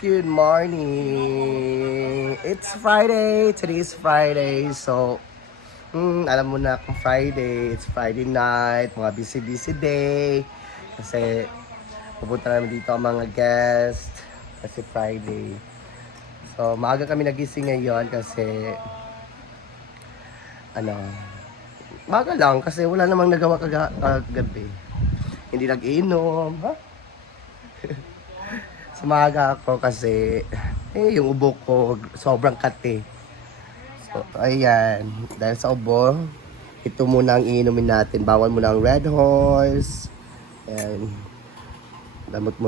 good morning. It's Friday. Today is Friday. So, alam mo na kung Friday. It's Friday night. Mga busy day. Kasi, pupunta namin dito ang mga guest. Kasi Friday. So, maaga kami nagising ngayon kasi, maaga lang kasi wala namang nagawa kagabi. Hindi nag-inom, ha? Sumaga ako kasi yung ubo ko sobrang kate. So, ayan. Dahil sa ubo, ito muna ang iinumin natin. Bawal muna ang Red Horse. Ayan. Gamot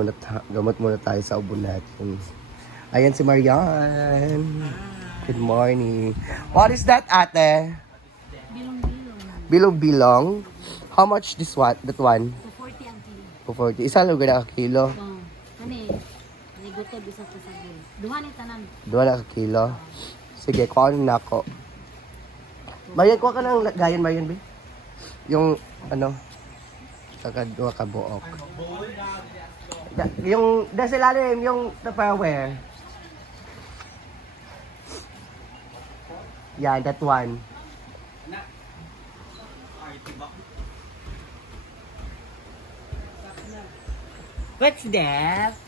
muna tayo sa ubo natin. Ayan si Marian. Good morning. What is that, ate? Bilong-bilong. How much this one? That one? 240 ang kilo. 240. Isa lang na kilo. Kani, nigutod isa sa sagol. Duha ni tanan. 2 na kilo. Sige, kuha na ako. Marian, kuha ka ng gayan, Marian, be? Yung, kakadwa ka buok. Yung, dahil lalim, yung Tupperware. Yan, that one. What's that?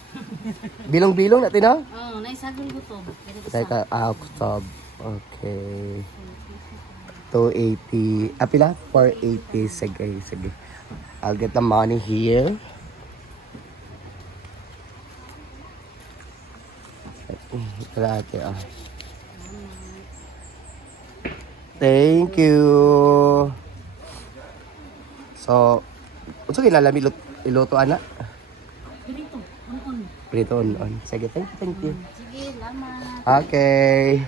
Bilong-bilong natin, no? Oh, naisagol gutom. Teka, stop. Okay. 280. Pila? 480. Sige. I'll get the money here. Tara ate, Thank you. So, unsa ginalami iluto ana? Dito, on. Prito on. Sige, thank you. Sige, lamat. Okay.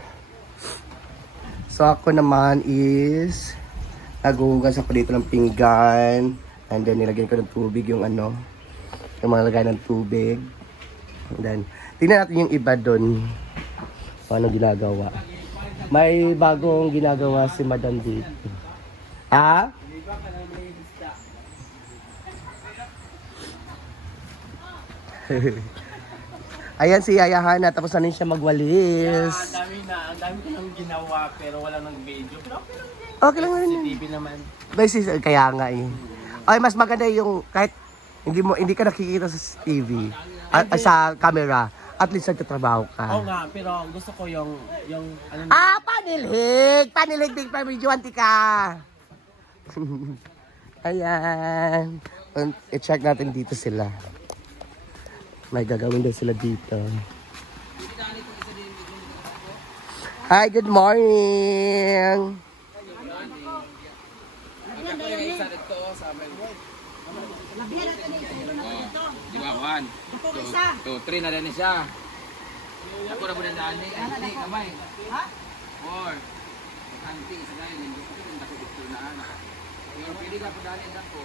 So ako naman is naghuhugas ako dito ng pinggan. And then nilagyan ko ng tubig yung yung mga lagay ng tubig. And then tingnan natin yung iba doon. Paano ginagawa. May bagong ginagawa si Madam dito. Ah? Ayan si Yaya Hana, tapos na rin siya magwalis. Ang dami ko nang ginawa pero wala nang video. Pero Okay lang rin. TV naman. Kaya nga eh. Ay, mas maganda yung kahit hindi ka nakikita sa TV, sa camera, at least nagtatrabaho ka. Oo nga, pero gusto ko yung Panilhig! Panilhig, big pamidjuanti ka! Ayan. I-check natin dito sila. May gagawin daw sila dito. Hi, good morning! Diba, 1, 2, 3 na rin siya. Ako na po na daan ni kamay. Ha? 4. Kanti, isa na yun. Hindi ko gusto na anak. Yung pili ka po daan ni Dako.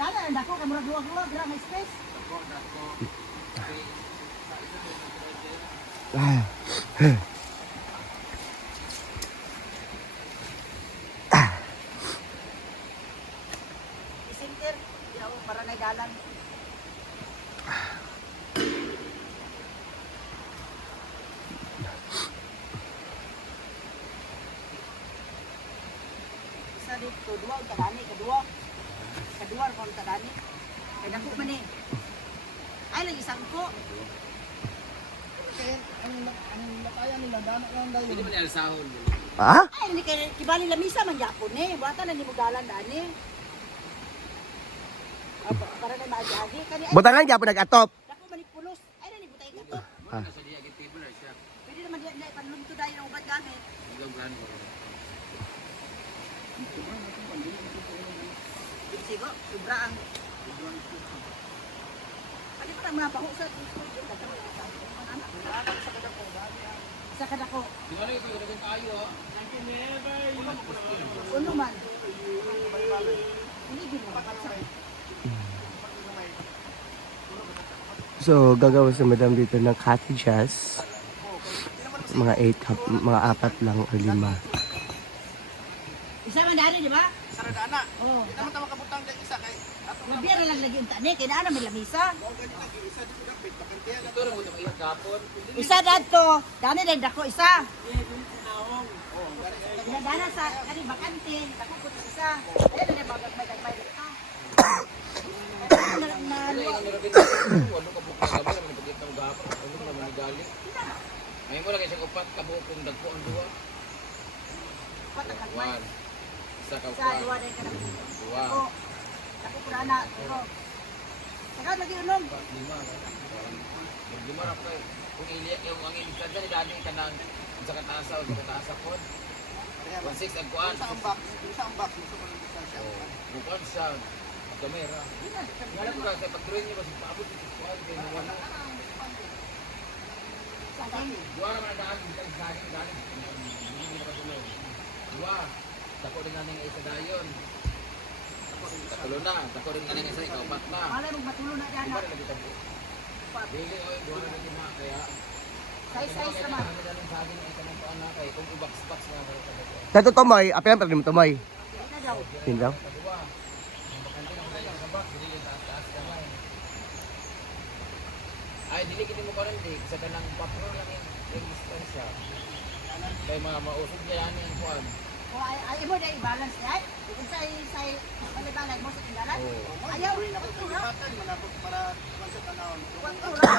Dala ang dako kay murag duwa gra may space. Dako. Isingkir, yaw para na dalan. Isa dito, duwa ang tadani, kadua ang tadani. Kay dako man eh. Ay lagi sangko. Hindi mo niya sahon. Ha? Ay hindi kay kibali lamisa man gyapon eh. Buhatan na ni mo dalan dani. Para na maagi-agi kani ay Butangan gyapon nag-atop. dako man ni pulos. Ay na ni butay ka to. Sa diya table na siya. Pwede naman diyan na ipanlunto dayon ang ubat gamit. Hanggang brand mo. Sigo, sobra ang Pwede pa mga baho sa sa kadako. Di ba ito yung tayo? Uno man. Hindi din mo. So, gagawa si Madam dito ng cottages. Mga 4 lang o 5. Isa man dali, di ba? Sarada na. Oo. Kita mo tama kabutang dyan isa kay ato na. Mabira lang lagi yung tani, kaya na may lamisa. Mao gani lagi isa dito dapat pakantiyan. Ito na mo ito maiyang kapon. Isa dadto, dani lang dako isa. Dana sa kani bakante, dako ko sa isa. Ayun na bagay may ka. Walo ka bukang gabi naman ipagit ng gapon. Ano naman ni galing? Ngayon mo lang isang upat kabukong dagpo ang duwa. Patagal One. Isa ka Sa upat. duwa dai ka. Dua. Dako. Dako purana, pero. Saka lagi unom. Lima. Yung lima na kayo. Kung yung ang ilikad na dali ka ng sa katasa o sa katasa po. 1.6 ang kuan. Sa ambak, sa ambak mo sa mga distansya. Bukan sa kamera. Wala ko kasi pag drawing niyo kasi paabot yung kuan kayo na wala. Dua naman ang daan. Galing. Hindi na katulong. Dua. Dako rin namin ang isa dayon. Katulo na. Dako rin namin ang isa ikaupat na. Malay mo matulo na diyan. Iba rin lagi tayo. Dili oy, dua na lagi na kaya. Size naman. Kung i-box-box nga kayo sa dito. Dato Tomoy, apilan pa rin mo Tomoy. Ina daw. Yun daw. Ay, dili kini mo karon di sa kanang patrol lang yung distansya. Kay mga mausog niya yan yung kuan. O ay mo dai balance dai. Kung say balay mo sa tindahan. Ayaw, pagtura. Patan manapot para man sa tanawon. Pagtura.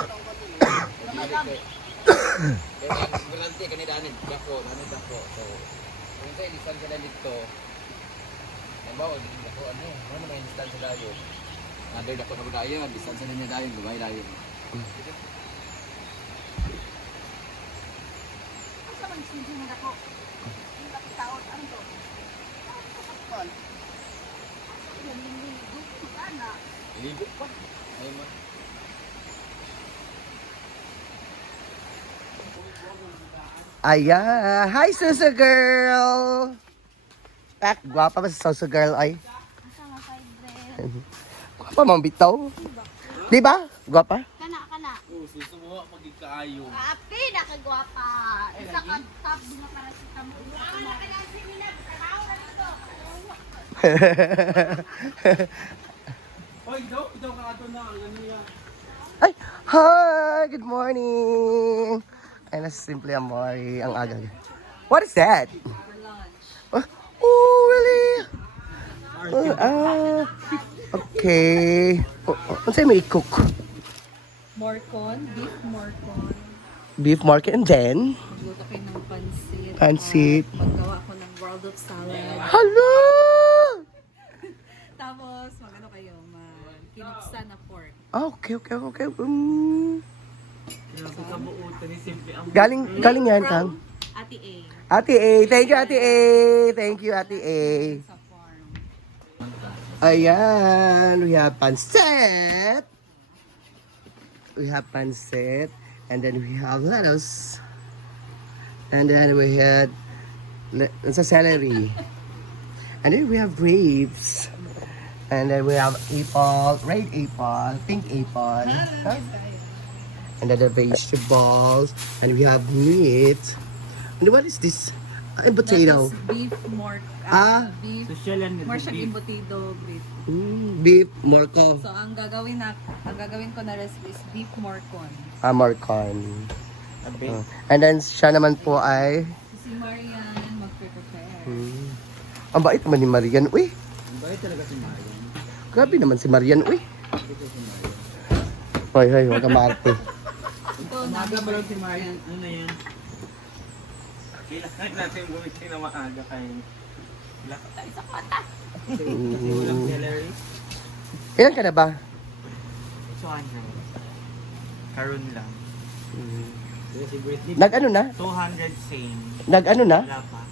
Lamay lang. Kaya ang galante kanidanin dako. So, kung tayo distansya lang dito. Halimbawa, dako ano may distansya dayon. Nader dako na dayon, distansya na niya dayon, gabay dayon. Asa man sinjin mo dako? Hindi ka taon ano to? Pan. Hindi kana. Ligo pa. Ayun mo. Ayan. Hi, Susu Girl! Pak, gwapa ba sa Susu Girl ay? Asa nga side dress? Gwapa mong bitaw. Di ba? Gwapa? Kana. Oh, susumo magikaayo. Api na kagwapa. Isa ka top mga para sa kamo. Ana ka lang siminab. Tanaw na to. Oy, daw ka ato na ano yan. Ay, hi! Good morning! Ay, nasa Simple Amore ang aga. What is that? Oh, really? Okay. Ano sa'yo may i-cook? Morcon, beef morcon. Beef market and then? Magluto kayo ng pansit. Pansit. At Paggawa ko ng world of salad. Hello! Tapos, magano kayo, kinuksa na pork. Okay. Grabe ka buutan ni simple ang Galing yan, Kang. Ate A. Ate A. Thank you, Ate A. Thank you, Ate A. Sa farm. Ayan, we have pancit. And then we have lettuce. And then we had celery. And then we have grapes. And then we have apple, red apple, pink apple. Huh? And then the vegetables. And we have meat. And what is this? A potato. That is beef beef. social and More siya embutido beef. Beef, morco. So, ang gagawin ko na recipe is beef morcon. Morcon. And then siya naman po ay Si Marian magpe-prepare. ang bait naman ni Marian. Uy, Bakit talaga si Mario? grabe naman si Marian. Uy. Hoy, huwag ka maarte. Ito na. Maaga ba lang si Mario? Ano na yan? Kailangan natin gamitin na maaga kayo. Kasi walang celery. Ilan ka na ba? 200. Karon lang. Kasi si Britney, Nag-ano na? 200 same. Nag-ano na? Wala pa.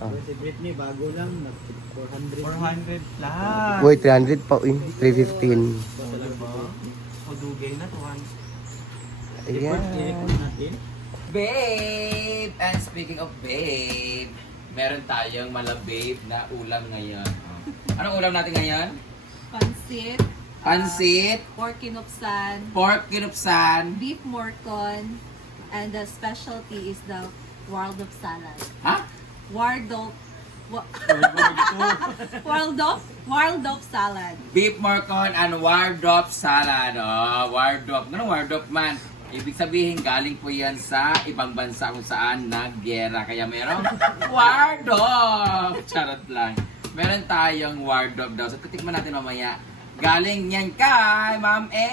Ah. Si Britney, bago lang. 400. 400 plus. Uy, 300 pa. Uy, 315. Talaga. O dugay na 200. Ayan. I-record natin. Babe! And speaking of babe, meron tayong babe na ulam ngayon. Anong ulam natin ngayon? Pansit, Pansit, pork kinupsan, pork kinupsan. beef morcon, and the specialty is the Waldorf salad. Ha? Waldorf Waldorf salad. Beef morcon and Waldorf salad. Oh, Waldorf. Ganun Waldorf man. Ibig sabihin, galing po yan sa ibang bansa kung saan naggera. Kaya merong Waldorf. Charot lang. Meron tayong Waldorf daw. So, titikman natin mamaya. Galing yan kay Ma'am A.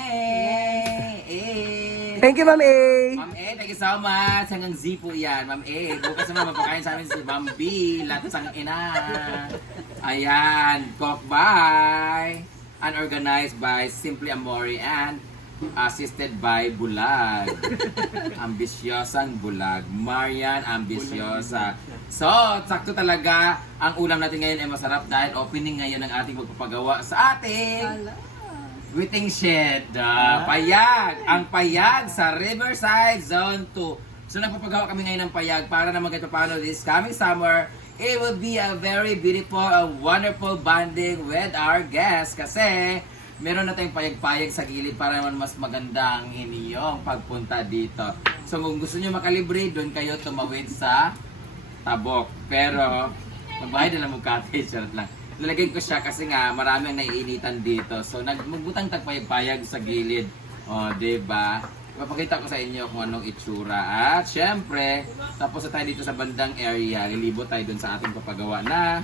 Thank you, Ma'am A. Ma'am A, thank you so much. Hanggang Z po yan. Ma'am A, bukas naman mapakain sa amin si Ma'am B. Latsang ina. Ayan. Cook by, unorganized by Simply Amore and assisted by Bulag. Ambisyosang Bulag. Marian Ambisyosa. So, sakto talaga. Ang ulam natin ngayon ay masarap dahil opening ngayon ng ating magpapagawa sa ating waiting shed. Payag. Ang payag sa Riverside Zone 2. So, nagpapagawa kami ngayon ng payag para naman kahit paano this coming summer, it will be a very beautiful and wonderful bonding with our guests kasi meron na tayong payag-payag sa gilid para naman mas maganda ang inyong pagpunta dito. So kung gusto nyo makalibre, doon kayo tumawid sa Tabok. Pero magbayad na lang mag-cottage, charot lang. Lalagay ko siya kasi nga marami ang naiinitan dito. So magbutang tagpayag-payag sa gilid. O, diba? Ipapakita ko sa inyo kung anong itsura. At syempre, tapos na tayo dito sa bandang area, lilibo tayo doon sa ating papagawa na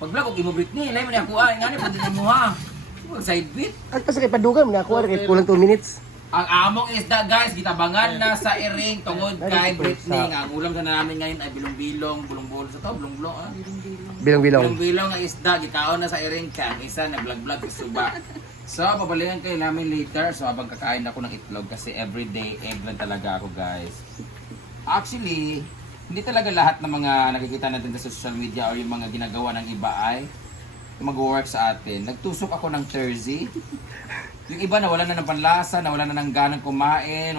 pag-vlog, huwag imobrit ni. Lain mo niya ako, nga niya, pwede mo ha. Side bit. At pa sa kay padugan na ako kay kulang 2 minutes. Ang among isda guys, gitabangan na sa iring tungod kay Britney. Ang ulam na namin ngayon ay bilong-bilong, bulong-bulong sa to, bulong-bulong. Bilong-bilong. Bilong-bilong na isda, gikaon na sa iring kang isa naglag-vlog suba. So, babalikan kayo namin later. So, habang kakain ako ng itlog kasi everyday egg lang talaga ako guys. Actually, hindi talaga lahat ng mga nakikita natin sa social media o yung mga ginagawa ng iba ay mag-work sa atin. Nagtusok ako ng Thursday. Yung iba na wala na ng panlasa, na wala na ng ganang kumain,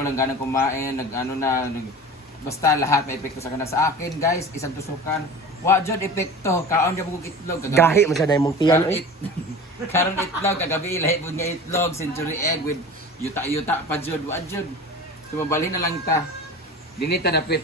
basta lahat may epekto sa kanila. Sa akin, guys, isang tusukan. Wa jud epekto, kaon jud kog itlog kagabi. Gahi mo sa imong tiyan eh. Karon itlog kagabi lahi pud nga itlog, century egg with yuta-yuta pa jud, wa jud. Sumabali na lang ta. Dinita na pit.